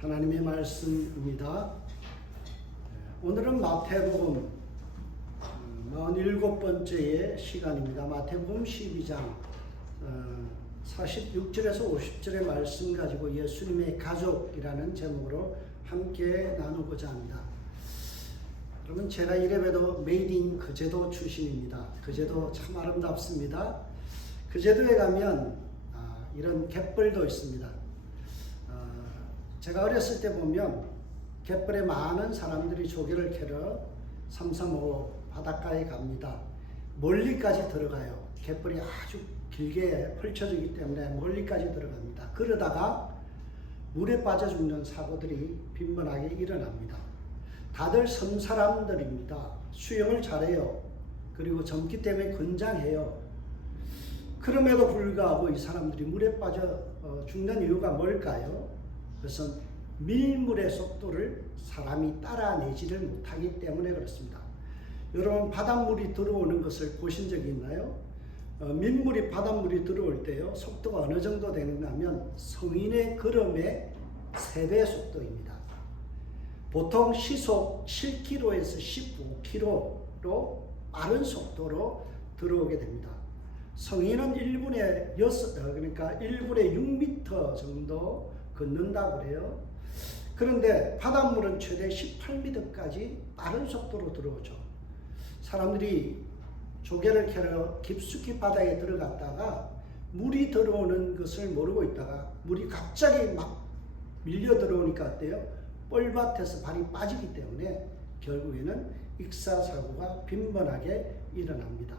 하나님의 말씀입니다. 오늘은 마태복음 47번째 시간입니다. 마태복음 12장 46절에서 50절의 말씀 가지고 예수님의 가족이라는 제목으로 함께 나누고자 합니다. 여러분, 제가 이래봬도 메이드 인 거제도 출신입니다. 거제도 참 아름답습니다. 거제도에 가면 이런 갯벌도 있습니다. 제가 어렸을 때 보면 갯벌에 많은 사람들이 조개를 캐러 삼삼오오 바닷가에 갑니다. 멀리까지 들어가요. 갯벌이 아주 길게 펼쳐지기 때문에 멀리까지 들어갑니다. 그러다가 물에 빠져 죽는 사고들이 빈번하게 일어납니다. 다들 섬 사람들입니다. 수영을 잘해요. 그리고 젊기 때문에 건장해요. 그럼에도 불구하고 이 사람들이 물에 빠져 죽는 이유가 뭘까요? 그것은 밀물의 속도를 사람이 따라내지를 못하기 때문에 그렇습니다. 여러분, 바닷물이 들어오는 것을 보신 적이 있나요? 민물이 바닷물이 들어올 때요, 속도가 어느 정도 되는가 하면 성인의 걸음의 3배 속도입니다. 보통 시속 7km에서 15km로 빠른 속도로 들어오게 됩니다. 성인은 1분에 6m 정도 걷는다고 그래요. 그런데 바닷물은 최대 18m까지 빠른 속도로 들어오죠. 사람들이 조개를 캐러 깊숙이 바다에 들어갔다가 물이 들어오는 것을 모르고 있다가 물이 갑자기 막 밀려 들어오니까 어때요? 뻘밭에서 발이 빠지기 때문에 결국에는 익사사고가 빈번하게 일어납니다.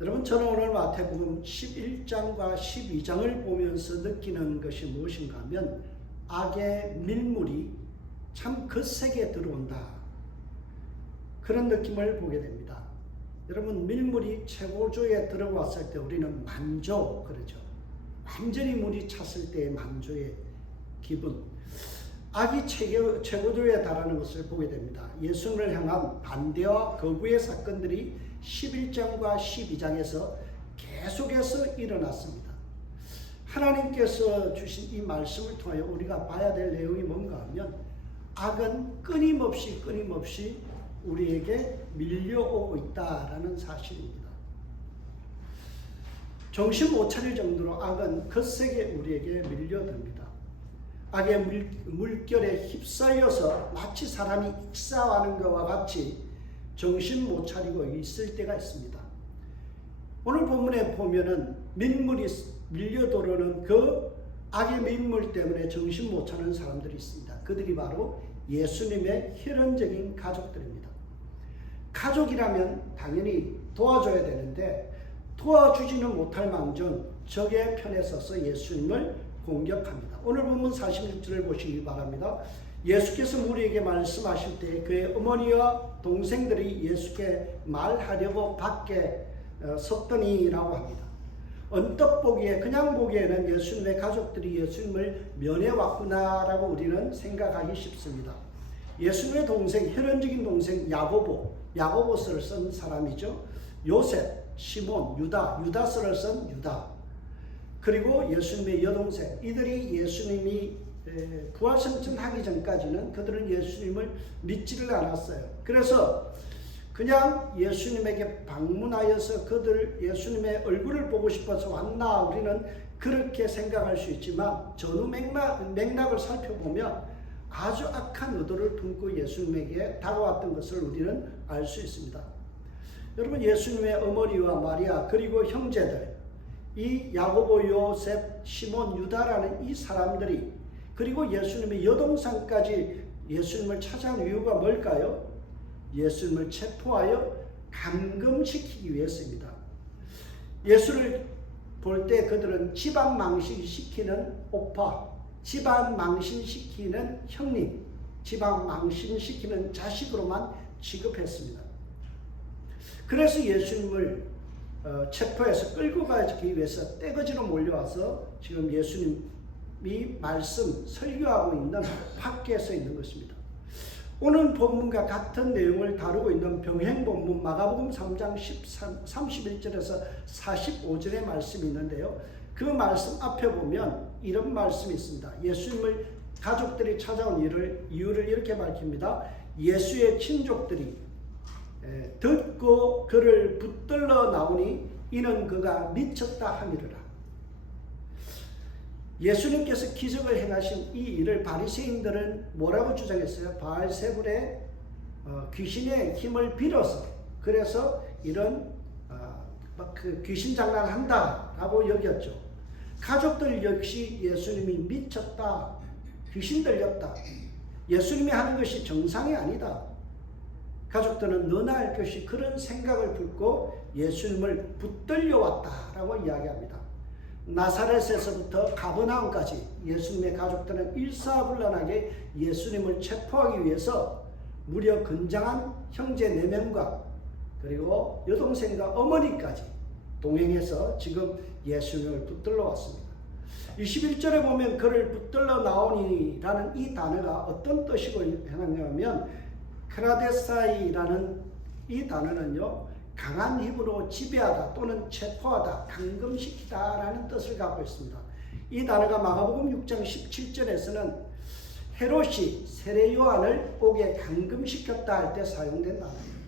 여러분, 저는 오늘 마태복음 11장과 12장을 보면서 느끼는 것이 무엇인가 하면 악의 밀물이 참 거세게 들어온다, 그런 느낌을 보게 됩니다. 여러분, 밀물이 최고조에 들어왔을 때 우리는 만조 그러죠. 완전히 물이 찼을 때의 만조의 기분, 악이 최고조에 달하는 것을 보게 됩니다. 예수님을 향한 반대와 거부의 사건들이 11장과 12장에서 계속해서 일어났습니다. 하나님께서 주신 이 말씀을 통하여 우리가 봐야 될 내용이 뭔가 하면 악은 끊임없이 우리에게 밀려오고 있다라는 사실입니다. 정신 못 차릴 정도로 악은 거세게 우리에게 밀려듭니다. 악의 물결에 휩싸여서 마치 사람이 익사하는 것과 같이 정신 못 차리고 있을 때가 있습니다. 오늘 본문에 보면은 민물이 밀려 들어오는 그 악의 민물 때문에 정신 못 차리는 사람들이 있습니다. 그들이 바로 예수님의 혈연적인 가족들입니다. 가족이라면 당연히 도와줘야 되는데 도와주지는 못할 망정 적의 편에 서서 예수님을 공격합니다. 오늘 본문 46절을 보시기 바랍니다. 예수께서 우리에게 말씀하실 때 그의 어머니와 동생들이 예수께 말하려고 밖에 섰더니라고 합니다. 언뜻 보기에, 그냥 보기에는 예수님의 가족들이 예수님을 면회왔구나라고 우리는 생각하기 쉽습니다. 예수님의 동생, 혈연적인 동생 야고보서를 쓴 사람이죠. 요셉, 시몬, 유다서를 쓴 유다, 그리고 예수님의 여동생, 이들이 예수님이 부활승천하기 전까지는 그들은 예수님을 믿지를 않았어요. 그래서 그냥 예수님에게 방문하여서 그들 예수님의 얼굴을 보고 싶어서 왔나, 우리는 그렇게 생각할 수 있지만 전후 맥락을 살펴보면 아주 악한 의도를 품고 예수님에게 다가왔던 것을 우리는 알 수 있습니다. 여러분, 예수님의 어머니와 마리아 그리고 형제들, 이 야고보, 요셉, 시몬, 유다라는 이 사람들이, 그리고 예수님의 여동생까지 예수님을 찾아온 이유가 뭘까요? 예수님을 체포하여 감금시키기 위해서입니다. 예수를 볼 때 그들은 집안 망신시키는 오빠, 집안 망신시키는 형님, 집안 망신시키는 자식으로만 취급했습니다. 그래서 예수님을 체포해서 끌고 가기 위해서 떼거지로 몰려와서 지금 예수님이 말씀 설교하고 있는 밖에 서 있는 것입니다. 오늘 본문과 같은 내용을 다루고 있는 병행 본문 마가복음 3장 31절에서 45절의 말씀이 있는데요. 그 말씀 앞에 보면 이런 말씀이 있습니다. 예수님을 가족들이 찾아온 이유를 이렇게 밝힙니다. 예수의 친족들이 듣고 그를 붙들러 나오니 이는 그가 미쳤다 함이르라. 예수님께서 기적을 행하신 이 일을 바리새인들은 뭐라고 주장했어요? 바알세불의 귀신의 힘을 빌어서, 그래서 이런 그 귀신 장난을 한다라고 여겼죠. 가족들 역시 예수님이 미쳤다, 귀신 들렸다, 예수님이 하는 것이 정상이 아니다, 가족들은 너나 할 것이 그런 생각을 품고 예수님을 붙들려 왔다라고 이야기합니다. 나사렛에서부터 가버나움까지 예수님의 가족들은 일사불란하게 예수님을 체포하기 위해서 무려 건장한 형제 4명과 그리고 여동생과 어머니까지 동행해서 지금 예수님을 붙들러 왔습니다. 21절에 보면 그를 붙들러 나오니라는 이 단어가 어떤 뜻이고 하냐면 크라데사이라는 이 단어는요, 강한 힘으로 지배하다 또는 체포하다, 감금시키다 라는 뜻을 갖고 있습니다. 이 단어가 마가복음 6장 17절에서는 헤롯이 세례 요한을 옥에 감금시켰다 할 때 사용된 단어예요.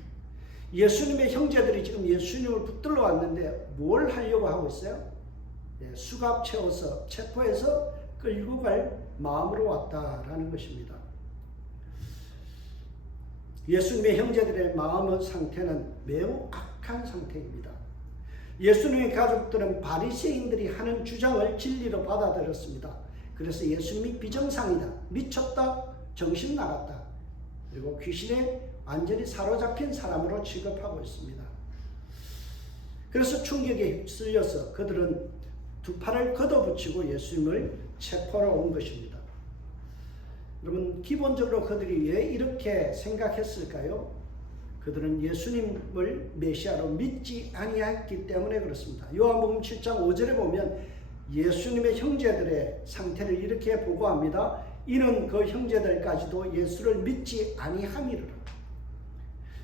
예수님의 형제들이 지금 예수님을 붙들러 왔는데 뭘 하려고 하고 있어요? 수갑 채워서 체포해서 끌고 갈 마음으로 왔다라는 것입니다. 예수님의 형제들의 마음의 상태는 매우 악한 상태입니다. 예수님의 가족들은 바리새인들이 하는 주장을 진리로 받아들였습니다. 그래서 예수님이 비정상이다, 미쳤다, 정신 나갔다, 그리고 귀신에 완전히 사로잡힌 사람으로 취급하고 있습니다. 그래서 충격에 휩쓸려서 그들은 두 팔을 걷어붙이고 예수님을 체포하러 온 것입니다. 여러분, 기본적으로 그들이 왜 이렇게 생각했을까요? 그들은 예수님을 메시아로 믿지 아니했기 때문에 그렇습니다. 요한복음 7장 5절에 보면 예수님의 형제들의 상태를 이렇게 보고합니다. 이는 그 형제들까지도 예수를 믿지 아니함이로라.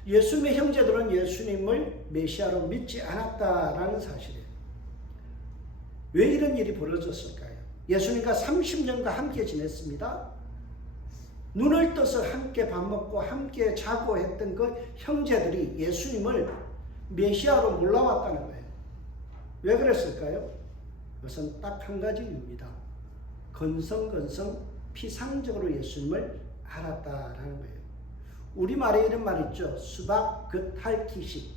예수님의 형제들은 예수님을 메시아로 믿지 않았다라는 사실이에요. 왜 이런 일이 벌어졌을까요? 예수님과 30년간 함께 지냈습니다. 눈을 떠서 함께 밥 먹고 함께 자고 했던 그 형제들이 예수님을 메시아로 몰라왔다는 거예요. 왜 그랬을까요? 그것은 딱 한 가지 이유입니다. 건성건성 피상적으로 예수님을 알았다라는 거예요. 우리말에 이런 말 있죠. 수박 겉핥기식.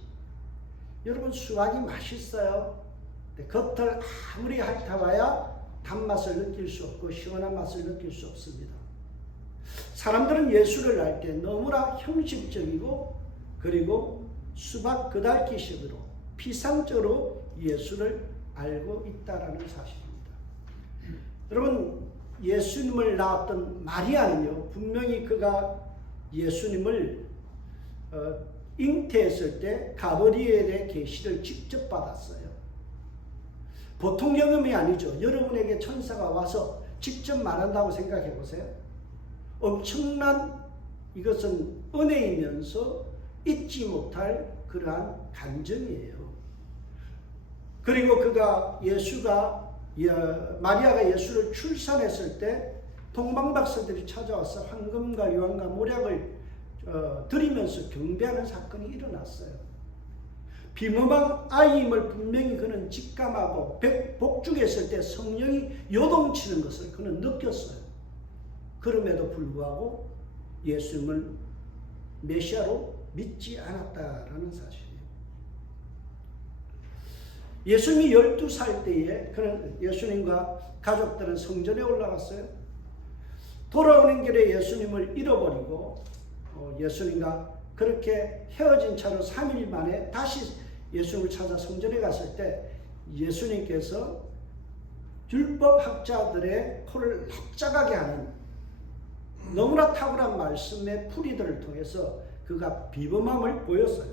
여러분, 수박이 맛있어요. 겉을 아무리 핥아봐야 단맛을 느낄 수 없고 시원한 맛을 느낄 수 없습니다. 사람들은 예수를 알 때 너무나 형식적이고 그리고 수박 겉핥기식으로 피상적으로 예수를 알고 있다라는 사실입니다. 여러분, 예수님을 낳았던 마리아는요, 분명히 그가 예수님을 잉태했을 때 가브리엘의 계시를 직접 받았어요. 보통 경험이 아니죠. 여러분에게 천사가 와서 직접 말한다고 생각해 보세요. 엄청난, 이것은 은혜이면서 잊지 못할 그러한 감정이에요. 그리고 마리아가 예수를 출산했을 때 동방박사들이 찾아와서 황금과 유황과 모략을 드리면서 경배하는 사건이 일어났어요. 비무방 아이임을 분명히 그는 직감하고 복죽했을 때 성령이 요동치는 것을 그는 느꼈어요. 그럼에도 불구하고 예수님을 메시아로 믿지 않았다라는 사실이에요. 예수님이 12살 때에 그는 예수님과 가족들은 성전에 올라갔어요. 돌아오는 길에 예수님을 잃어버리고 예수님과 그렇게 헤어진 채로 3일 만에 다시 예수님을 찾아 성전에 갔을 때 예수님께서 율법학자들의 코를 납작하게 하는 너무나 탁월한 말씀의 풀이들을 통해서 그가 비범함을 보였어요.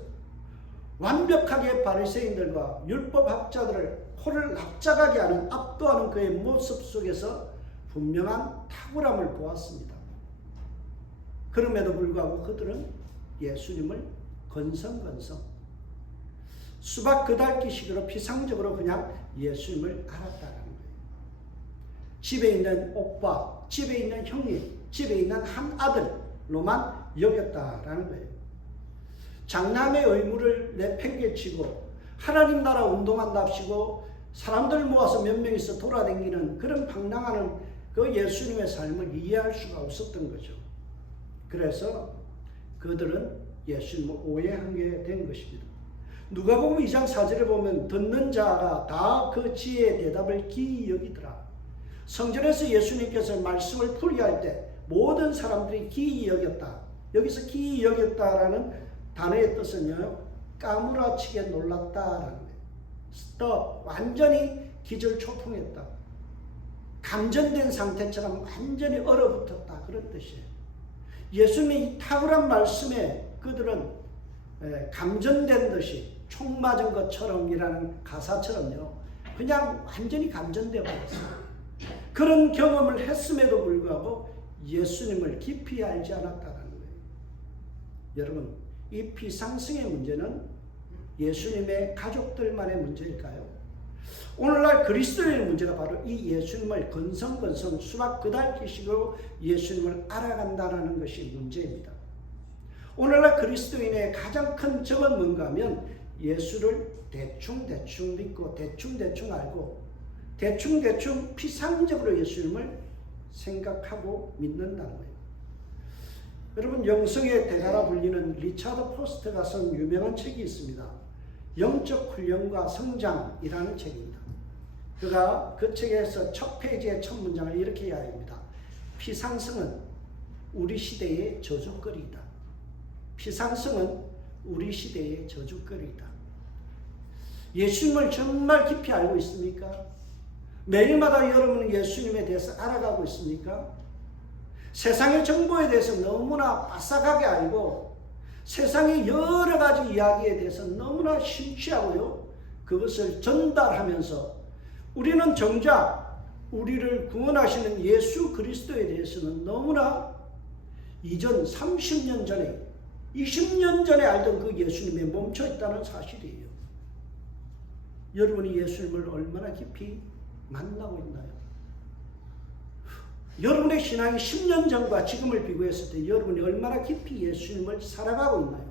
완벽하게 바리새인들과 율법학자들을 코를 납작하게 하는, 압도하는 그의 모습 속에서 분명한 탁월함을 보았습니다. 그럼에도 불구하고 그들은 예수님을 건성건성 수박 겉핥기식으로 피상적으로 그냥 예수님을 알았다는 거예요. 집에 있는 오빠, 집에 있는 형님, 집에 있는 한 아들로만 여겼다라는 거예요. 장남의 의무를 내팽개치고 하나님 나라 운동한답시고 사람들 모아서 몇 명이서 돌아다니는 그런 방랑하는 그 예수님의 삶을 이해할 수가 없었던 거죠. 그래서 그들은 예수님을 오해하게 된 것입니다. 누가복음 2장 4절에 보면 듣는 자가 다 그 지혜의 대답을 기이 여기더라. 성전에서 예수님께서 말씀을 풀이할 때 모든 사람들이 기이 여겼다. 여기서 기이 여겼다라는 단어의 뜻은요, 까무라치게 놀랐다라는 거예요. 또 완전히 기절초풍했다. 감전된 상태처럼 완전히 얼어붙었다, 그런 뜻이에요. 예수님의 이 탁월한 말씀에 그들은 감전된 듯이 총 맞은 것처럼이라는 가사처럼요, 그냥 완전히 감전되어 버렸어요. 그런 경험을 했음에도 불구하고 예수님을 깊이 알지 않았다는 거예요. 여러분, 이 피상승의 문제는 예수님의 가족들만의 문제일까요? 오늘날 그리스도인의 문제가 바로 이 예수님을 건성건성 수박 그달기식으로 예수님을 알아간다는 것이 문제입니다. 오늘날 그리스도인의 가장 큰 적은 뭔가 하면 예수를 대충대충 믿고 대충대충 알고 대충대충 피상적으로 예수님을 생각하고 믿는다는 거예요. 여러분, 영성의 대가라 불리는 리차드 포스트가 쓴 유명한 책이 있습니다. 영적 훈련과 성장이라는 책입니다. 그가 그 책에서 첫 페이지의 첫 문장을 이렇게 이야기합니다. 피상성은 우리 시대의 저주거리이다. 피상성은 우리 시대의 저주거리이다. 예수님을 정말 깊이 알고 있습니까? 매일마다 여러분은 예수님에 대해서 알아가고 있습니까? 세상의 정보에 대해서 너무나 빠삭하게 알고 세상의 여러 가지 이야기에 대해서 너무나 심취하고요, 그것을 전달하면서 우리는 정작 우리를 구원하시는 예수 그리스도에 대해서는 너무나 이전 30년 전에 20년 전에 알던 그 예수님에 멈춰있다는 사실이에요. 여러분이 예수님을 얼마나 깊이 만나고 있나요? 여러분의 신앙이 10년 전과 지금을 비교했을 때 여러분이 얼마나 깊이 예수님을 살아가고 있나요?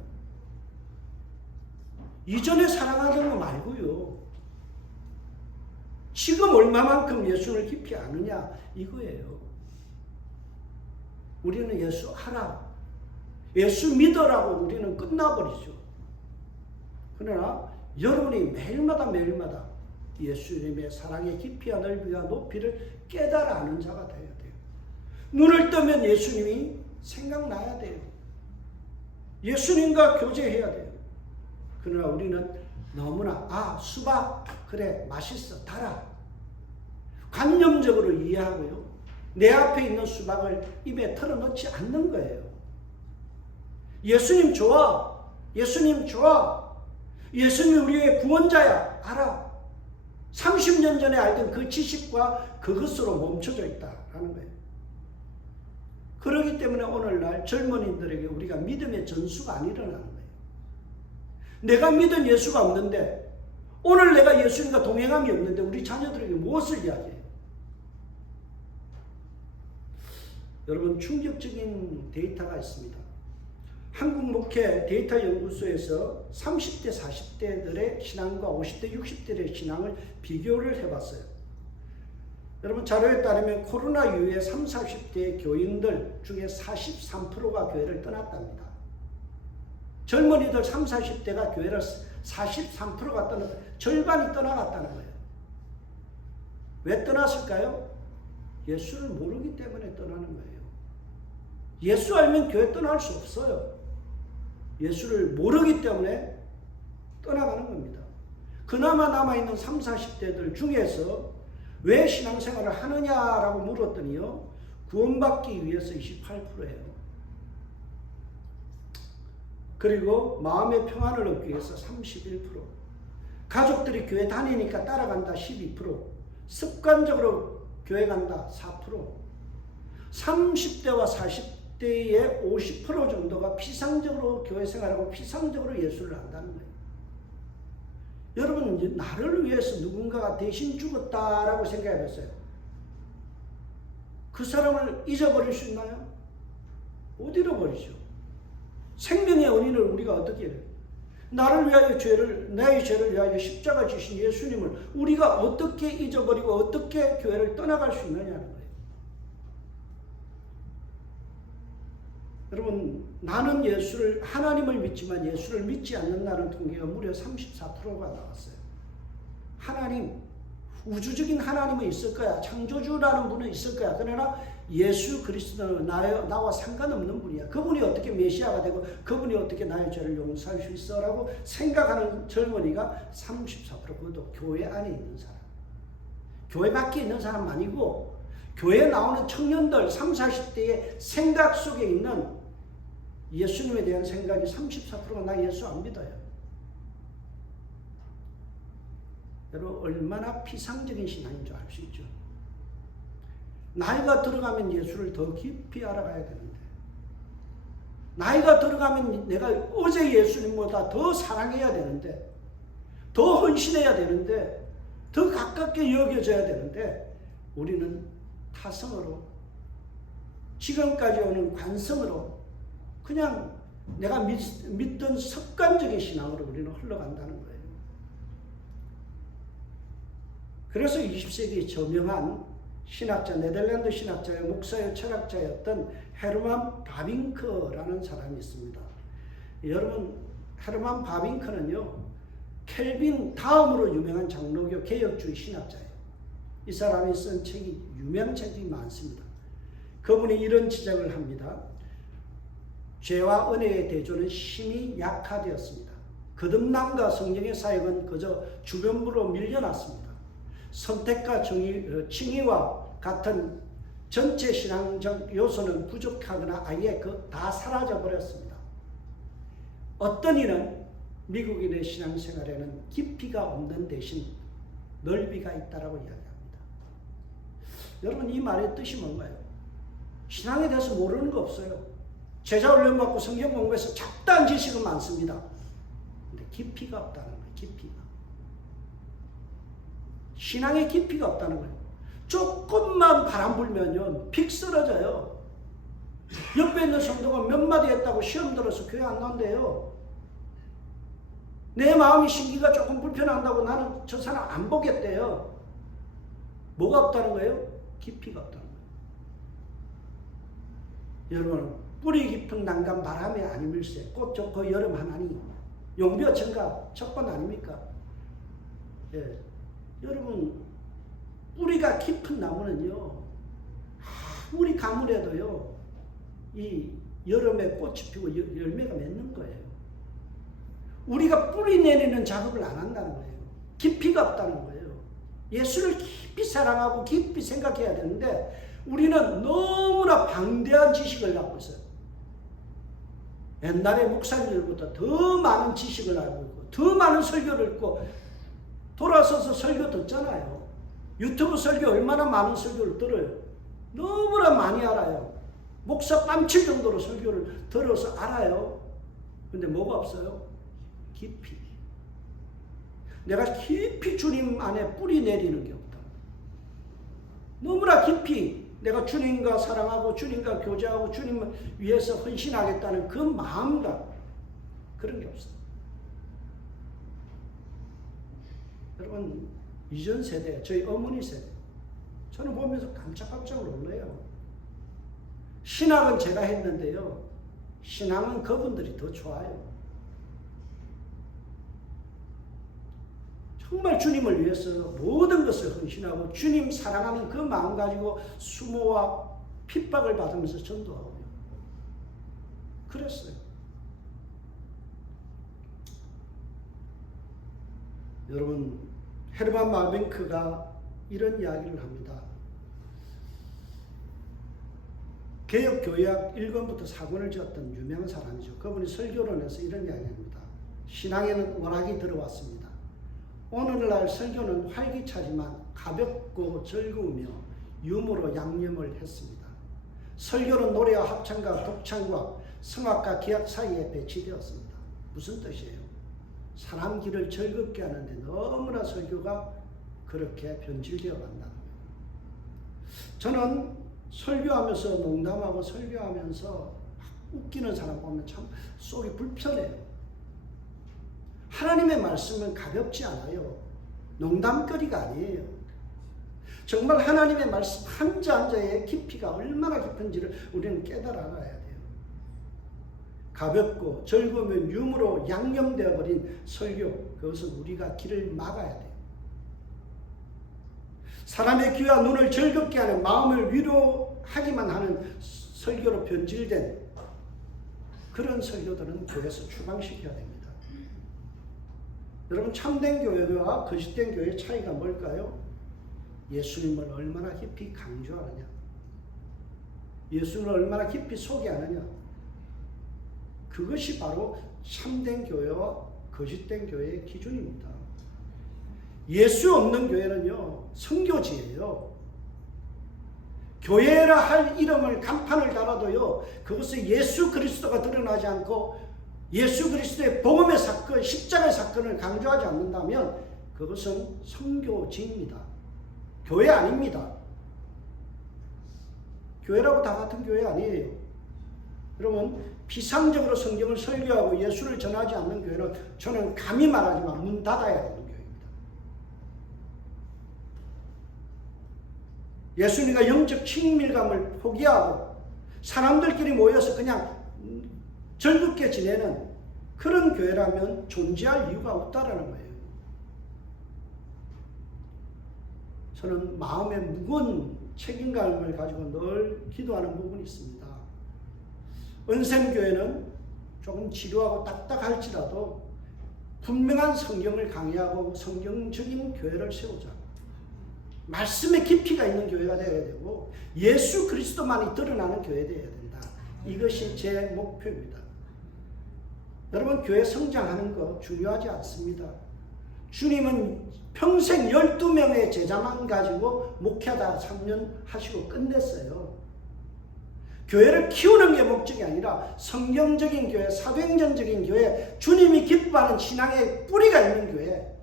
이전에 살아가던 거 말고요, 지금 얼마만큼 예수를 깊이 아느냐 이거예요. 우리는 예수 알아, 예수 믿어라고 우리는 끝나버리죠. 그러나 여러분이 매일마다 예수님의 사랑의 깊이와 넓이와 높이를 깨달아 아는 자가 되어야 돼요. 눈을 뜨면 예수님이 생각나야 돼요. 예수님과 교제해야 돼요. 그러나 우리는 너무나 수박 그래 맛있어 달아 관념적으로 이해하고요, 내 앞에 있는 수박을 입에 털어넣지 않는 거예요. 예수님 좋아, 예수님 좋아, 예수님이 우리의 구원자야 알아. 30년 전에 알던 그 지식과 그것으로 멈춰져 있다라는 거예요. 그렇기 때문에 오늘날 젊은이들에게 우리가 믿음의 전수가 안 일어나는 거예요. 내가 믿은 예수가 없는데, 오늘 내가 예수님과 동행함이 없는데 우리 자녀들에게 무엇을 이야기해요? 여러분, 충격적인 데이터가 있습니다. 한국 목회 데이터 연구소에서 30대, 40대들의 신앙과 50대, 60대의 신앙을 비교를 해봤어요. 여러분, 자료에 따르면 코로나 이후에 30, 40대 교인들 중에 43%가 교회를 떠났답니다. 젊은이들 30, 40대가 교회를 43%가 절반이 떠나갔다는 거예요. 왜 떠났을까요? 예수를 모르기 때문에 떠나는 거예요. 예수 알면 교회 떠날 수 없어요. 예수를 모르기 때문에 떠나가는 겁니다. 그나마 남아있는 30, 40대들 중에서 왜 신앙생활을 하느냐라고 물었더니요, 구원받기 위해서 28%예요. 그리고 마음의 평안을 얻기 위해서 31%, 가족들이 교회 다니니까 따라간다 12%, 습관적으로 교회 간다 4%, 30대와 40대의 50% 정도가 피상적으로 교회 생활하고 피상적으로 예수를 안다는 거예요. 여러분, 나를 위해서 누군가가 대신 죽었다라고 생각해 보세요. 그 사람을 잊어버릴 수 있나요? 못 잃어버리죠. 생명의 원인을 우리가 어떻게 해요? 나를 위하여 나의 죄를 위하여 십자가 지신 예수님을 우리가 어떻게 잊어버리고 어떻게 교회를 떠나갈 수 있느냐는 거예요. 여러분, 나는 하나님을 믿지만 예수를 믿지 않는다는 통계가 무려 34%가 나왔어요. 하나님, 우주적인 하나님은 있을 거야. 창조주라는 분은 있을 거야. 그러나 예수 그리스도는 나와 상관없는 분이야. 그분이 어떻게 메시아가 되고 그분이 어떻게 나의 죄를 용서할 수 있어? 라고 생각하는 젊은이가 34%. 그것도 교회 안에 있는 사람. 교회 밖에 있는 사람 아니고 교회에 나오는 청년들 30, 40대의 생각 속에 있는 예수님에 대한 생각이 34%가 나 예수 안 믿어요. 여러분, 얼마나 피상적인 신앙인 줄 알 수 있죠. 나이가 들어가면 예수를 더 깊이 알아가야 되는데, 나이가 들어가면 내가 어제 예수님보다 더 사랑해야 되는데, 더 헌신해야 되는데, 더 가깝게 여겨져야 되는데, 우리는 타성으로, 지금까지 오는 관성으로 그냥 내가 믿던 습관적인 신앙으로 우리는 흘러간다는 거예요. 그래서 20세기에 저명한 신학자, 네덜란드 신학자요, 목사요, 철학자였던 헤르만 바빙크라는 사람이 있습니다. 여러분, 헤르만 바빙크는요, 켈빈 다음으로 유명한 장로교 개혁주의 신학자예요. 이 사람이 쓴 책이 유명한 책이 많습니다. 그분이 이런 지적을 합니다. 죄와 은혜의 대조는 심히 약화되었습니다. 거듭남과 성령의 사역은 그저 주변부로 밀려났습니다. 선택과 칭의와 같은 전체 신앙적 요소는 부족하거나 아예 다 사라져버렸습니다. 어떤 이는 미국인의 신앙생활에는 깊이가 없는 대신 넓이가 있다라고 이야기합니다. 여러분, 이 말의 뜻이 뭔가요? 신앙에 대해서 모르는 거 없어요. 제자 훈련 받고 성경 공부해서 잡다한 지식은 많습니다. 근데 깊이가 없다는 거예요. 깊이가. 신앙에 깊이가 없다는 거예요. 조금만 바람 불면요, 픽 쓰러져요. 옆에 있는 성도가 몇 마디 했다고 시험 들어서 교회 안 나온대요. 내 마음이 신기가 조금 불편한다고 나는 저 사람 안 보겠대요. 뭐가 없다는 거예요? 깊이가 없다는 거예요. 여러분, 뿌리 깊은 난간 바람에 아니밀세. 꽃 좋고 여름 하나니 용벼 청각 척번 아닙니까? 예. 여러분, 뿌리가 깊은 나무는요, 아무리 가물해도요, 이 여름에 꽃이 피고 열매가 맺는 거예요. 우리가 뿌리 내리는 작업을 안 한다는 거예요. 깊이가 없다는 거예요. 예수를 깊이 사랑하고 깊이 생각해야 되는데 우리는 너무나 방대한 지식을 갖고 있어요. 옛날에 목사님들보다 더 많은 지식을 알고 있고 더 많은 설교를 읽고 돌아서서 설교 듣잖아요. 유튜브 설교 얼마나 많은 설교를 들어요. 너무나 많이 알아요. 목사 뺨칠 정도로 설교를 들어서 알아요. 근데 뭐가 없어요? 깊이. 내가 깊이 주님 안에 뿌리 내리는 게 없다. 너무나 깊이 내가 주님과 사랑하고 주님과 교제하고 주님을 위해서 헌신하겠다는 그 마음과 그런 게 없어요. 여러분, 이전 세대, 저희 어머니 세대, 저는 보면서 깜짝깜짝 놀라요. 신학은 제가 했는데요, 신앙은 그분들이 더 좋아요. 정말 주님을 위해서 모든 것을 헌신하고 주님 사랑하는 그 마음 가지고 수모와 핍박을 받으면서 전도하고요. 그랬어요. 여러분, 헤르만 바빙크가 이런 이야기를 합니다. 개혁교약 1권부터 4권을 지었던 유명한 사람이죠. 그분이 설교론에서 이런 이야기합니다. 신앙에는 원학이 들어왔습니다. 오늘날 설교는 활기차지만 가볍고 즐거우며 유머로 양념을 했습니다. 설교는 노래와 합창과 독창과 성악과 기악 사이에 배치되었습니다. 무슨 뜻이에요? 사람 길을 즐겁게 하는데 너무나 설교가 그렇게 변질되어 간다는 거예요. 저는 설교하면서 농담하고 설교하면서 막 웃기는 사람 보면 참 속이 불편해요. 하나님의 말씀은 가볍지 않아요. 농담거리가 아니에요. 정말 하나님의 말씀 한자 한자의 깊이가 얼마나 깊은지를 우리는 깨달아가야 돼요. 가볍고 즐거우면 유머로 양념되어 버린 설교, 그것은 우리가 길을 막아야 돼요. 사람의 귀와 눈을 즐겁게 하는, 마음을 위로하기만 하는 설교로 변질된 그런 설교들은 교회에서 추방시켜야 됩니다. 여러분, 참된 교회와 거짓된 교회의 차이가 뭘까요? 예수님을 얼마나 깊이 강조하느냐, 예수님을 얼마나 깊이 소개하느냐, 그것이 바로 참된 교회와 거짓된 교회의 기준입니다. 예수 없는 교회는요, 선교지예요. 교회라 할 이름을 간판을 달아도요, 그것에 예수 그리스도가 드러나지 않고 예수 그리스도의 복음의 사건, 십자가의 사건을 강조하지 않는다면 그것은 선교지입니다. 교회 아닙니다. 교회라고 다 같은 교회 아니에요. 여러분, 비상적으로 성경을 설교하고 예수를 전하지 않는 교회는 저는 감히 말하지만 문 닫아야 되는 교회입니다. 예수님과 영적 친밀감을 포기하고 사람들끼리 모여서 그냥 즐겁게 지내는 그런 교회라면 존재할 이유가 없다라는 거예요. 저는 마음에 무거운 책임감을 가지고 늘 기도하는 부분이 있습니다. 은샘교회는 조금 지루하고 딱딱할지라도 분명한 성경을 강의하고 성경적인 교회를 세우자. 말씀의 깊이가 있는 교회가 되어야 되고 예수 그리스도만이 드러나는 교회가 되어야 된다. 이것이 제 목표입니다. 여러분, 교회 성장하는 거 중요하지 않습니다. 주님은 평생 12명의 제자만 가지고 목회하다 3년 하시고 끝냈어요. 교회를 키우는 게 목적이 아니라 성경적인 교회, 사도행전적인 교회, 주님이 기뻐하는 신앙의 뿌리가 있는 교회.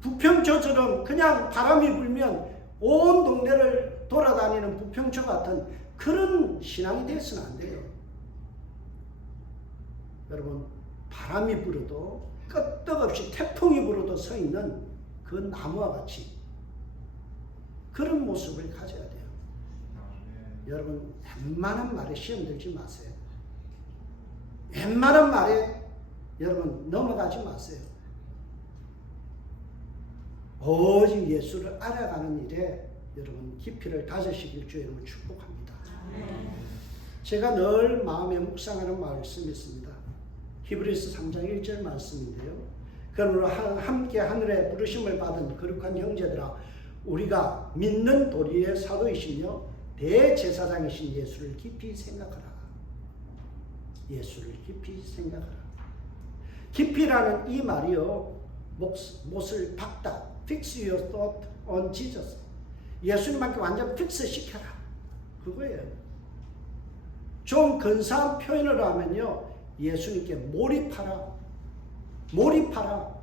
부평초처럼 그냥 바람이 불면 온 동네를 돌아다니는 부평초 같은 그런 신앙이 되어서는 안 돼요. 여러분, 바람이 불어도 끄떡없이 태풍이 불어도 서 있는 그 나무와 같이 그런 모습을 가져야 돼요. 여러분, 웬만한 말에 시험 들지 마세요. 웬만한 말에 여러분 넘어가지 마세요. 오직 예수를 알아가는 일에 여러분 깊이를 가지시길 주의 이름으로 축복합니다. 제가 늘 마음에 묵상하는 말씀이 있습니다. 히브리서 3장 1절 말씀인데요. 그러므로 함께 하늘에 부르심을 받은 거룩한 형제들아, 우리가 믿는 도리의 사도이시며 대제사장이신 예수를 깊이 생각하라. 예수를 깊이 생각하라. 깊이라는 이 말이요, 못을 박다. Fix your thought on Jesus. 예수님만큼 완전 픽스 시켜라. 그거예요. 좀 근사한 표현을 하면요, 예수님께 몰입하라. 몰입하라.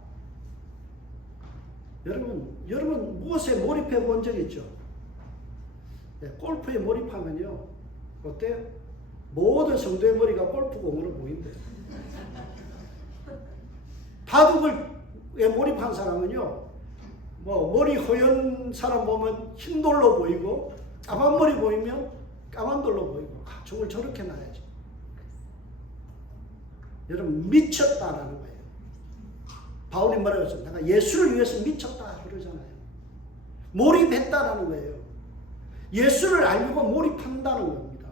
여러분 무엇에 몰입해 본 적 있죠? 네, 골프에 몰입하면요, 어때요? 모든 성도의 머리가 골프공으로 보인대요. 바둑에 몰입한 사람은요, 머리 허연 사람 보면 흰 돌로 보이고, 까만 머리 보이면 까만 돌로 보이고, 저걸 저렇게 놔야지. 여러분, 미쳤다라는 거예요. 바울이 뭐라고 했어요? 내가 예수를 위해서 미쳤다 그러잖아요. 몰입했다라는 거예요. 예수를 알고 몰입한다는 겁니다.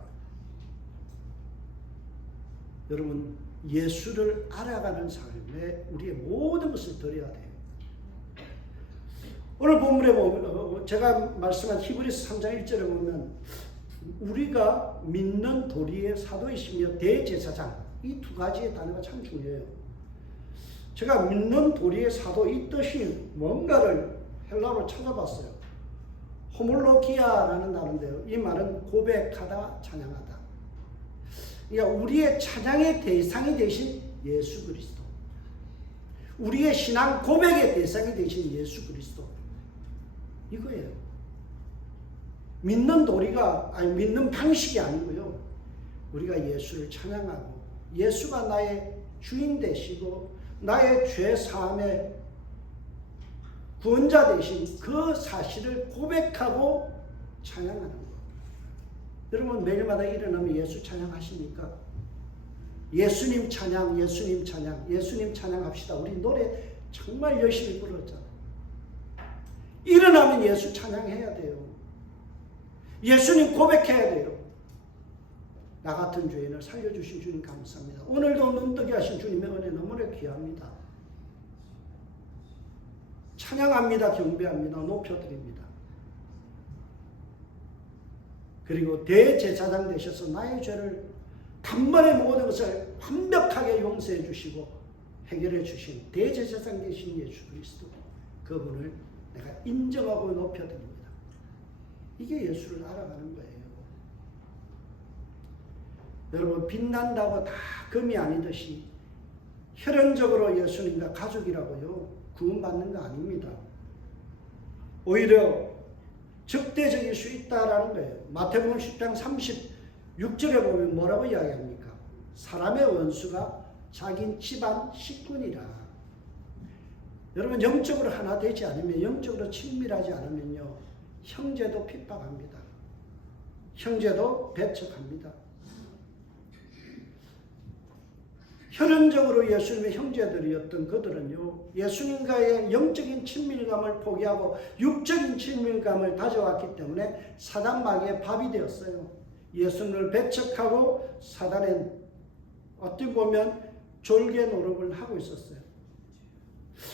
여러분, 예수를 알아가는 삶에 우리의 모든 것을 드려야 돼요. 오늘 본문에 보면, 제가 말씀한 히브리서 3장 1절에 보면 우리가 믿는 도리의 사도이시며 대제사장, 이 두 가지의 단어가 참 중요해요. 제가 믿는 도리의 사도, 이 뜻이 뭔가를 헬라어로 찾아봤어요. 호몰로기아라는 단어인데요, 이 말은 고백하다, 찬양하다. 그러니까 우리의 찬양의 대상이 되신 예수 그리스도, 우리의 신앙 고백의 대상이 되신 예수 그리스도, 이거예요. 믿는 도리가 믿는 방식이 아니고요. 우리가 예수를 찬양하고 예수가 나의 주인 되시고 나의 죄 사함의 구원자 되신 그 사실을 고백하고 찬양하는 것. 여러분 매일마다 일어나면 예수 찬양하십니까? 예수님 찬양, 예수님 찬양, 예수님 찬양합시다. 우리 노래 정말 열심히 불렀잖아요. 일어나면 예수 찬양해야 돼요. 예수님 고백해야 돼요. 나 같은 죄인을 살려주신 주님 감사합니다. 오늘도 눈뜨게 하신 주님의 은혜 너무나 귀합니다. 찬양합니다. 경배합니다. 높여드립니다. 그리고 대제사장 되셔서 나의 죄를 단번에 모든 것을 완벽하게 용서해 주시고 해결해 주신 대제사장 되신 예수 그리스도, 그분을 내가 인정하고 높여드립니다. 이게 예수를 알아가는 거예요. 여러분 빛난다고 다 금이 아니듯이 혈연적으로 예수님과 가족이라고요 구원받는 거 아닙니다. 오히려 적대적일 수 있다라는 거예요. 마태복음 10장 36절에 보면 뭐라고 이야기합니까? 사람의 원수가 자기 집안 식구니라. 여러분 영적으로 하나 되지 않으면, 영적으로 친밀하지 않으면요 형제도 핍박합니다. 형제도 배척합니다. 혈연적으로 예수님의 형제들이었던 그들은요 예수님과의 영적인 친밀감을 포기하고 육적인 친밀감을 다져왔기 때문에 사단 마귀의 밥이 되었어요. 예수님을 배척하고 사단의 어떻게 보면 졸개 노릇을 하고 있었어요.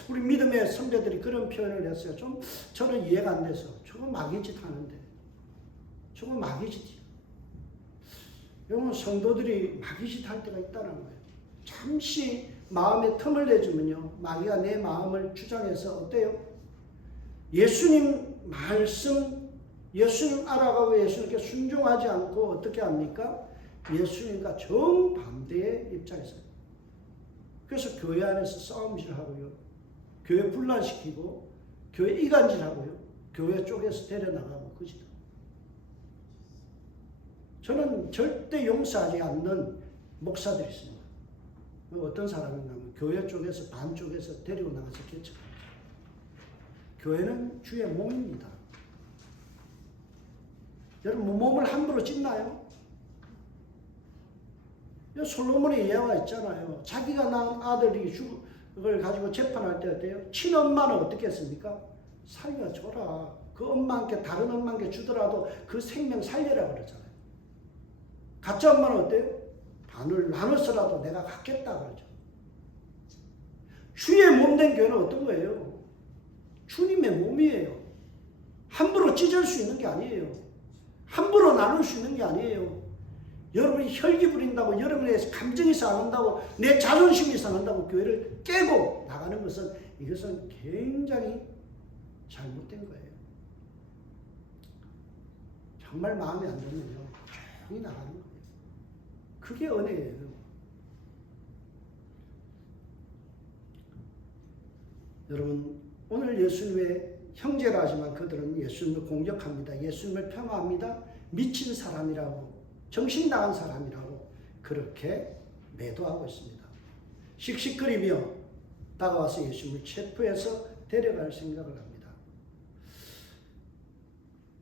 우리 믿음의 선배들이 그런 표현을 했어요. 좀 저는 이해가 안 돼서, 저거 마귀짓 하는데, 저거 마귀짓이야. 여러분 성도들이 마귀짓 할 때가 있다는 거예요. 잠시 마음에 틈을 내주면요 마귀가 내 마음을 주장해서 어때요? 예수님 말씀, 예수님 알아가고 예수님께 순종하지 않고 어떻게 합니까? 예수님과 정반대의 입장에서. 그래서 교회 안에서 싸움질하고요, 교회 분란시키고, 교회 이간질하고요, 교회 쪽에서 데려나가고 그지도. 저는 절대 용서하지 않는 목사들이 있습니다. 어떤 사람인가 하면 교회 쪽에서 반쪽에서 데리고 나가서 개척합니다. 교회는 주의 몸입니다. 여러분 몸을 함부로 찢나요? 솔로몬의 예화가 있잖아요. 자기가 낳은 아들이 그걸 가지고 재판할 때 어때요? 친엄마는 어떻게 했습니까? 살려줘라. 그 엄마한테 다른 엄마한테 주더라도 그 생명 살려라 그러잖아요. 가짜 엄마는 어때요? 반을 나눠서라도 내가 갖겠다 그러죠. 주의 몸된 교회는 어떤 거예요? 주님의 몸이에요. 함부로 찢을 수 있는 게 아니에요. 함부로 나눌 수 있는 게 아니에요. 여러분이 혈기 부린다고, 여러분의 감정이 상한다고, 내 자존심이 상한다고 교회를 깨고 나가는 것은, 이것은 굉장히 잘못된 거예요. 정말 마음에 안 들면요 조용히 나가는 거예요. 그게 은혜예요. 여러분 오늘 예수님의 형제라 하지만 그들은 예수님을 공격합니다. 예수님을 폄하합니다. 미친 사람이라고, 정신 나간 사람이라고 그렇게 매도하고 있습니다. 씩씩거리며 다가와서 예수님을 체포해서 데려갈 생각을 합니다.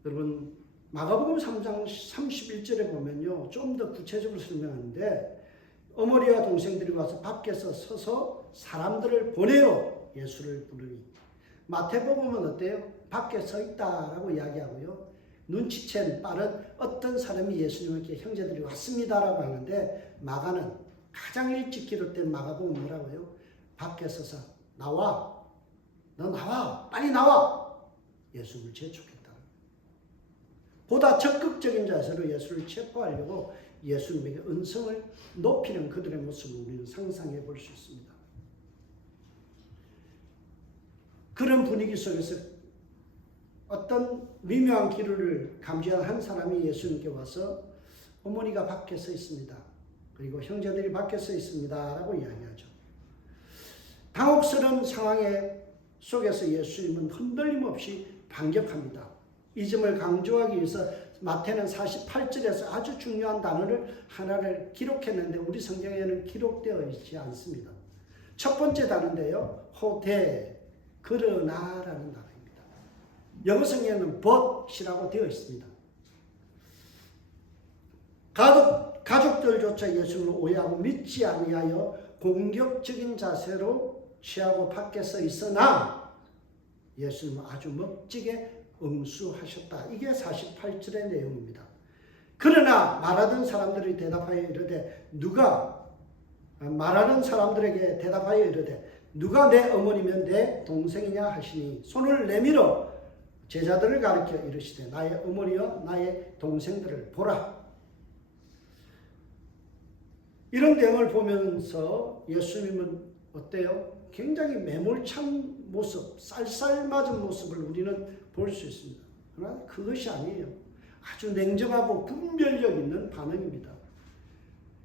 여러분 마가복음 3장 31절에 보면요 좀 더 구체적으로 설명하는데, 어머니와 동생들이 와서 밖에서 서서 사람들을 보내어 예수를 부르니, 마태복음은 어때요? 밖에 서 있다라고 이야기하고요, 눈치챈 빠른 어떤 사람이 예수님께 형제들이 왔습니다라고 하는데, 마가는 가장 일찍 기록된 마가복음은 뭐라고요? 밖에 서서 나와, 너 나와, 빨리 나와, 예수를 재촉했다. 보다 적극적인 자세로 예수를 체포하려고 예수님에게 은성을 높이는 그들의 모습을 우리는 상상해 볼 수 있습니다. 그런 분위기 속에서 어떤 미묘한 기류를 감지한 한 사람이 예수님께 와서 어머니가 밖에 서 있습니다. 그리고 형제들이 밖에 서 있습니다. 라고 이야기하죠. 당혹스러운 상황 속에서 예수님은 흔들림 없이 반격합니다. 이 점을 강조하기 위해서 마태는 48절에서 아주 중요한 단어를 하나를 기록했는데 우리 성경에는 기록되어 있지 않습니다. 첫 번째 단어인데요. 호대, 그러나라는 단어입니다. 영어 성경에는 but이라고 되어 있습니다. 가족들조차 예수를 오해하고 믿지 아니하여 공격적인 자세로 취하고 밖에 서 있으나 예수님은 아주 멋지게 응수하셨다. 이게 48절의 내용입니다. 그러나 말하던 사람들이 대답하여 이르되 말하는 사람들에게 대답하여 이르되 누가 내 어머니면 내 동생이냐 하시니 손을 내밀어 제자들을 가리켜 이르시되 나의 어머니여 나의 동생들을 보라. 이런 내용을 보면서 예수님은 어때요? 굉장히 매몰찬 모습, 쌀쌀맞은 모습을 우리는 볼 수 있습니다. 그러나 그것이 아니에요. 아주 냉정하고 분별력 있는 반응입니다.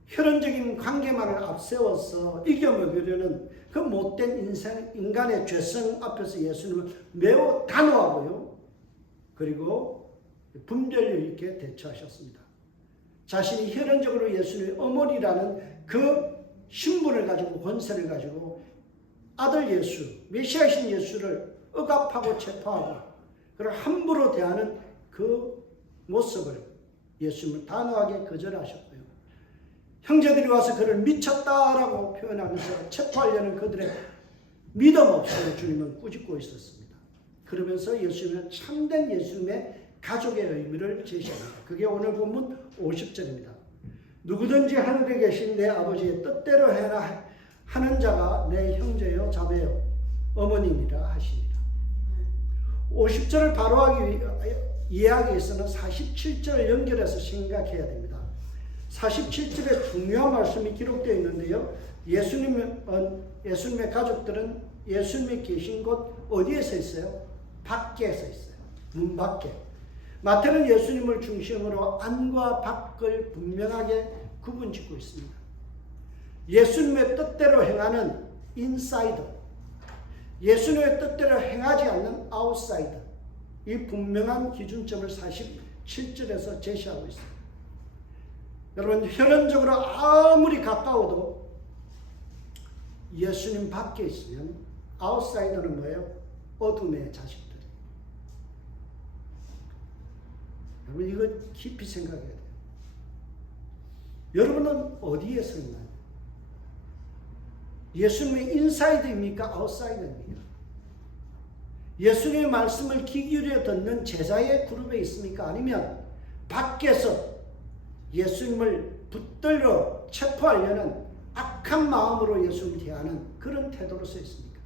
혈연적인 관계만을 앞세워서 이겨먹으려는 그 못된 인간의 죄성 앞에서 예수님은 매우 단호하고요. 그리고 분별력 있게 대처하셨습니다. 자신이 혈연적으로 예수님의 어머니라는 그 신분을 가지고 권세를 가지고 아들 예수, 메시아이신 예수를 억압하고 체포하고 그를 함부로 대하는 그 모습을 예수님은 단호하게 거절하셨고요. 형제들이 와서 그를 미쳤다라고 표현하면서 체포하려는 그들의 믿음 없음을 주님은 꾸짖고 있었습니다. 그러면서 예수님은 참된 예수님의 가족의 의미를 제시합니다. 그게 오늘 본문 50절입니다. 누구든지 하늘에 계신 내 아버지의 뜻대로 해라 하는 자가 내 형제요 자매요 어머니니라 하시니라. 50절을 바로 이해하기 위해서는 47절을 연결해서 생각해야 됩니다. 47절에 중요한 말씀이 기록되어 있는데요. 예수님의 가족들은 예수님이 계신 곳 어디에 서 있어요? 밖에 서 있어요. 문 밖에. 마태는 예수님을 중심으로 안과 밖을 분명하게 구분짓고 있습니다. 예수님의 뜻대로 행하는 인사이더, 예수님의 뜻대로 행하지 않는 아웃사이더, 이 분명한 기준점을 47절에서 제시하고 있습니다. 여러분, 혈연적으로 아무리 가까워도 예수님 밖에 있으면 아웃사이더는 뭐예요? 어둠의 자식들. 여러분, 이거 깊이 생각해야 돼요. 여러분은 어디에 서 있나요? 예수님의 인사이드입니까? 아웃사이드입니까? 예수님의 말씀을 귀 기울여 듣는 제자의 그룹에 있습니까? 아니면 밖에서 예수님을 붙들어 체포하려는 악한 마음으로 예수님을 대하는 그런 태도로 서 있습니까?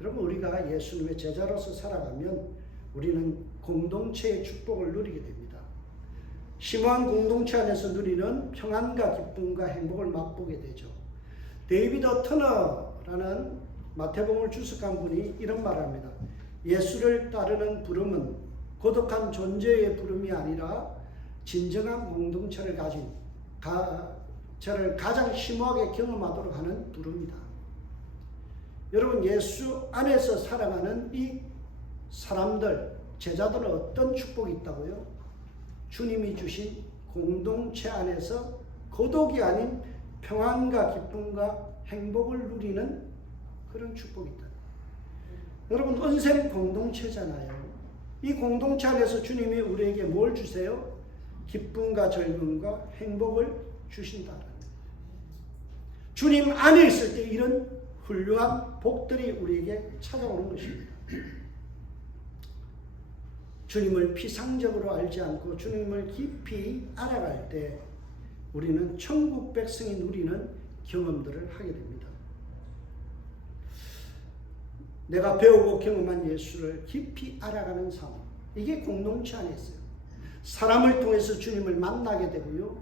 여러분, 우리가 예수님의 제자로서 살아가면 우리는 공동체의 축복을 누리게 됩니다. 심오한 공동체 안에서 누리는 평안과 기쁨과 행복을 맛보게 되죠. 데이비드 터너라는 마태복음을 주석한 분이 이런 말을 합니다. 예수를 따르는 부름은 고독한 존재의 부름이 아니라 진정한 공동체를 가진 저를 가장 심오하게 경험하도록 하는 부름이다. 여러분, 예수 안에서 살아가는 이 사람들, 제자들은 어떤 축복이 있다고요? 주님이 주신 공동체 안에서 고독이 아닌 평안과 기쁨과 행복을 누리는 그런 축복이 있다. 여러분, 은생 공동체잖아요. 이 공동체 안에서 주님이 우리에게 뭘 주세요? 기쁨과 즐거움과 행복을 주신다는 거예요. 주님 안에 있을 때 이런 훌륭한 복들이 우리에게 찾아오는 것입니다. 주님을 피상적으로 알지 않고 주님을 깊이 알아갈 때 우리는 천국 백성이 누리는 경험들을 하게 됩니다. 내가 배우고 경험한 예수를 깊이 알아가는 삶, 이게 공동체 안에 있어요. 사람을 통해서 주님을 만나게 되고요,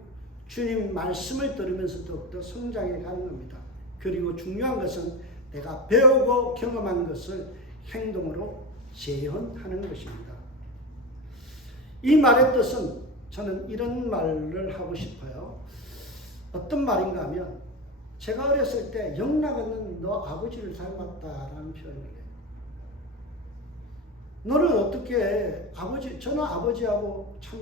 주님 말씀을 들으면서 더욱더 성장해 가는 겁니다. 그리고 중요한 것은 내가 배우고 경험한 것을 행동으로 재현하는 것입니다. 이 말의 뜻은 저는 이런 말을 하고 싶어요. 어떤 말인가 하면 제가 어렸을 때 영락없는 너 아버지를 닮았다라는 표현을 해요. 너는 어떻게 저는 아버지하고 참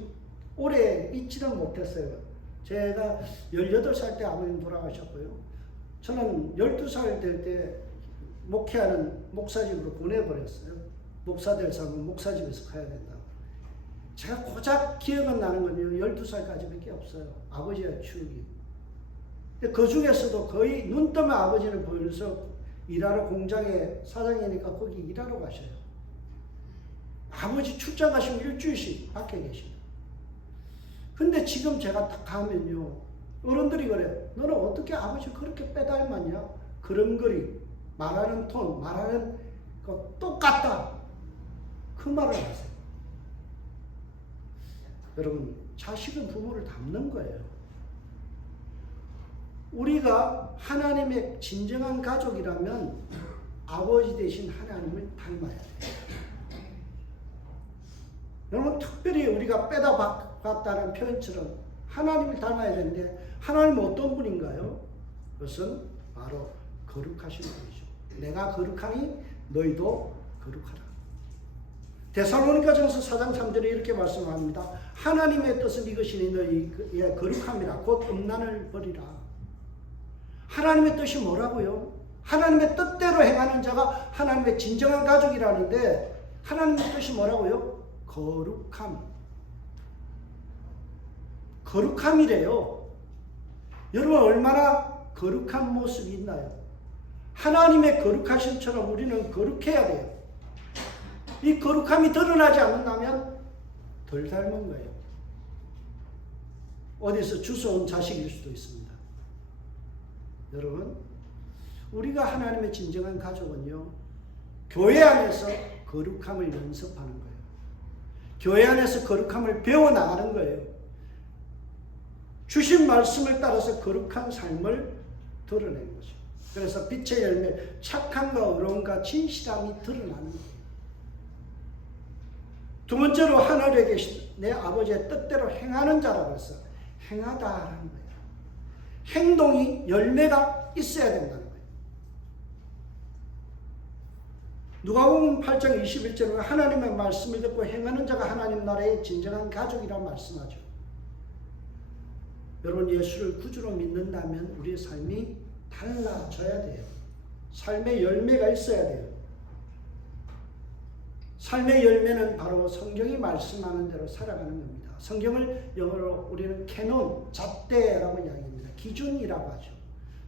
오래 있지는 못했어요. 제가 18살 때 아버님 돌아가셨고요. 저는 12살 될 때 목회하는 목사집으로 보내버렸어요. 목사 될 사람은 목사집에서 가야 된다. 제가 고작 기억은 나는 건요, 12살까지밖에 없어요. 아버지의 추억이. 그 중에서도 거의 눈 뜨면 아버지는 보여서 일하러 공장에 사장이니까 거기 일하러 가셔요. 아버지 출장 가시면 일주일씩 밖에 계십니다. 근데 지금 제가 딱 가면요, 어른들이 그래. 너는 어떻게 아버지 그렇게 빼닮았냐? 걸음걸이, 말하는 톤, 말하는 거 똑같다. 그 말을 하세요. 여러분, 자식은 부모를 닮는 거예요. 우리가 하나님의 진정한 가족이라면 아버지 대신 하나님을 닮아야 돼요. 여러분, 특별히 우리가 빼다 봤다는 표현처럼 하나님을 닮아야 되는데, 하나님은 어떤 분인가요? 그것은 바로 거룩하신 분이죠. 내가 거룩하니 너희도 거룩하라. 데살로니가전서 4장 3절에 이렇게 말씀합니다. 하나님의 뜻은 이것이니 너희의 거룩함이라. 곧 음란을 버리라. 하나님의 뜻이 뭐라고요? 하나님의 뜻대로 행하는 자가 하나님의 진정한 가족이라는데, 하나님의 뜻이 뭐라고요? 거룩함. 거룩함이래요. 여러분, 얼마나 거룩한 모습이 있나요? 하나님의 거룩하심처럼 우리는 거룩해야 돼요. 이 거룩함이 드러나지 않는다면 덜 닮은 거예요. 어디서 주워온 자식일 수도 있습니다. 여러분, 우리가 하나님의 진정한 가족은요, 교회 안에서 거룩함을 연습하는 거예요. 교회 안에서 거룩함을 배워나가는 거예요. 주신 말씀을 따라서 거룩한 삶을 드러내는 거죠. 그래서 빛의 열매, 착함과 의로움과 진실함이 드러나는 거예요. 두 번째로 하늘에 계신 내 아버지의 뜻대로 행하는 자라고 해서 행하다라는 거예요. 행동이 열매가 있어야 된다는 거예요. 누가복음 8장 21절에 하나님의 말씀을 듣고 행하는 자가 하나님 나라의 진정한 가족이라고 말씀하죠. 여러분, 예수를 구주로 믿는다면 우리의 삶이 달라져야 돼요. 삶의 열매가 있어야 돼요. 삶의 열매는 바로 성경이 말씀하는 대로 살아가는 겁니다. 성경을 영어로 우리는 캐논, 잣대라고 이야기합니다. 기준이라고 하죠.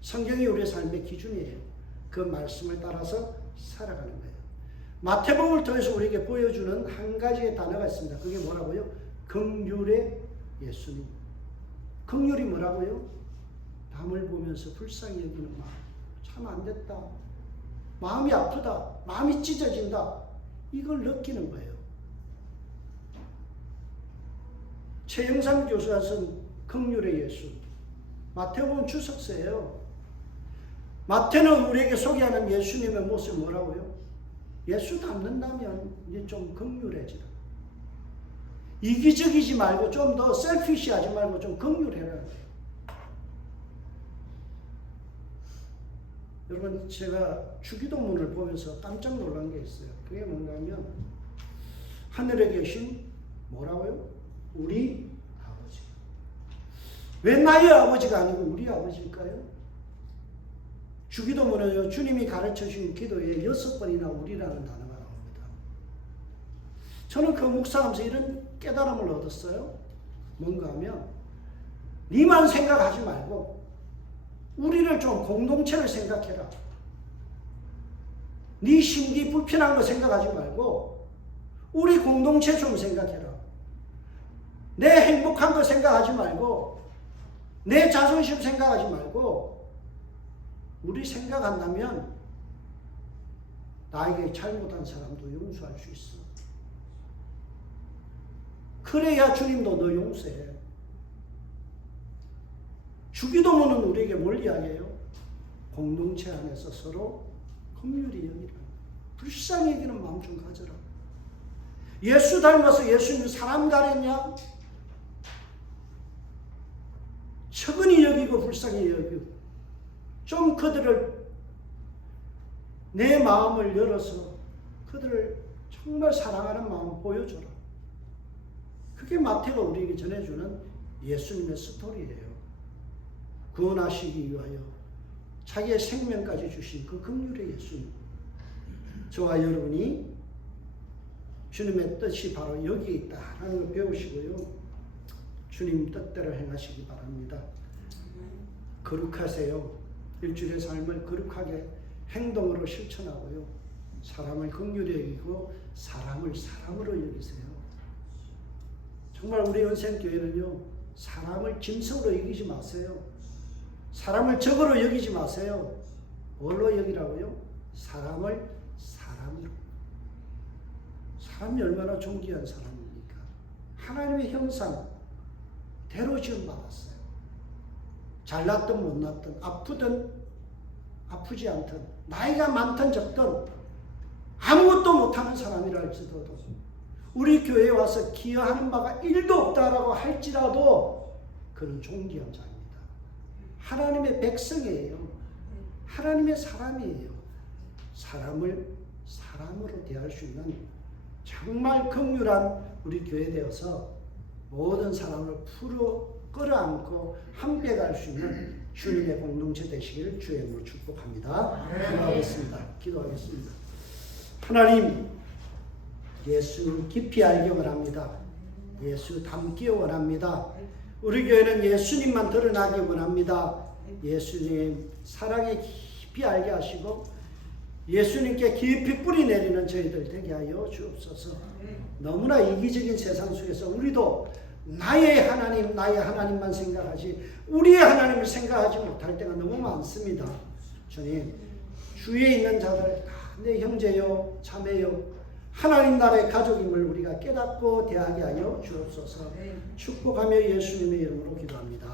성경이 우리의 삶의 기준이에요. 그 말씀을 따라서 살아가는 거예요. 마태복음을 통해서 우리에게 보여주는 한 가지의 단어가 있습니다. 그게 뭐라고요? 긍휼의 예수님. 긍휼이 뭐라고요? 남을 보면서 불쌍히 여기는 마음. 참 안 됐다. 마음이 아프다. 마음이 찢어진다. 이걸 느끼는 거예요. 최영삼 교수가 쓴 긍휼의 예수. 마태복음 주석서예요. 마태는 우리에게 소개하는 예수님의 모습이 뭐라고요? 예수 닮는다면 이제 좀 긍휼해지라. 이기적이지 말고 좀 더 셀피시하지 말고 좀 긍휼해라. 여러분, 제가 주기도문을 보면서 깜짝 놀란 게 있어요. 그게 뭔가 하면 하늘에 계신 뭐라고요? 우리 아버지. 왜 나의 아버지가 아니고 우리 아버지일까요? 주기도문은 주님이 가르쳐 주신 기도에 6번이나 우리라는 단어가 나옵니다. 저는 그 묵상하면서 이런 깨달음을 얻었어요. 뭔가 하면 니만 생각하지 말고 우리를 좀 공동체를 생각해라. 네 심기 불편한 거 생각하지 말고 우리 공동체 좀 생각해라. 내 행복한 거 생각하지 말고 내 자존심 생각하지 말고 우리 생각한다면 나에게 잘못한 사람도 용서할 수 있어. 그래야 주님도 너 용서해. 주기도문은 우리에게 뭘 이야기해요? 공동체 안에서 서로 긍휼히 여기라. 불쌍히 여기는 마음 좀 가져라. 예수 닮아서 예수님 사람 가렸냐? 측은히 여기고 불쌍히 여기고 좀 그들을 내 마음을 열어서 그들을 좀 정말 사랑하는 마음 보여줘라. 그게 마태가 우리에게 전해주는 예수님의 스토리예요. 구원하시기 위하여 자기의 생명까지 주신 그 긍휼의 예수님. 저와 여러분이 주님의 뜻이 바로 여기에 있다라는 걸 배우시고요. 주님 뜻대로 행하시기 바랍니다. 거룩하세요. 일주일의 삶을 거룩하게 행동으로 실천하고요. 사람을 긍휼히 여기고 사람을 사람으로 여기세요. 정말 우리 연생교회는요. 사람을 짐승으로 여기지 마세요. 사람을 적으로 여기지 마세요. 뭘로 여기라고요? 사람을 사람으로. 사람이 얼마나 존귀한 사람입니까? 하나님의 형상 대로 지음받았어요. 잘났든 못났든 아프든 아프지 않든 나이가 많든 적든 아무것도 못하는 사람이라 할지라도 우리 교회에 와서 기여하는 바가 1도 없다라고 할지라도 그는 존귀한 자입니다. 하나님의 백성이에요. 하나님의 사람이에요. 사람을 사람으로 대할 수 있는 정말 긍휼한 우리 교회 되어서 모든 사람을 끌어안고 함께 갈 수 있는 주님의 공동체 되시기를 주의 이름으로 축복합니다. 기도하겠습니다. 하나님, 예수 깊이 알기 원합니다. 예수 닮기 원합니다. 우리 교회는 예수님만 드러나기 원합니다. 예수님 사랑에 깊이 알게 하시고 예수님께 깊이 뿌리 내리는 저희들 되게 하여 주옵소서. 너무나 이기적인 세상 속에서 우리도 나의 하나님만 생각하지 우리의 하나님을 생각하지 못할 때가 너무 많습니다. 주님, 주위에 있는 자들 다 내 형제요 자매요 하나님 나라의 가족임을 우리가 깨닫고 대하게 하여 주옵소서. 축복하며 예수님의 이름으로 기도합니다.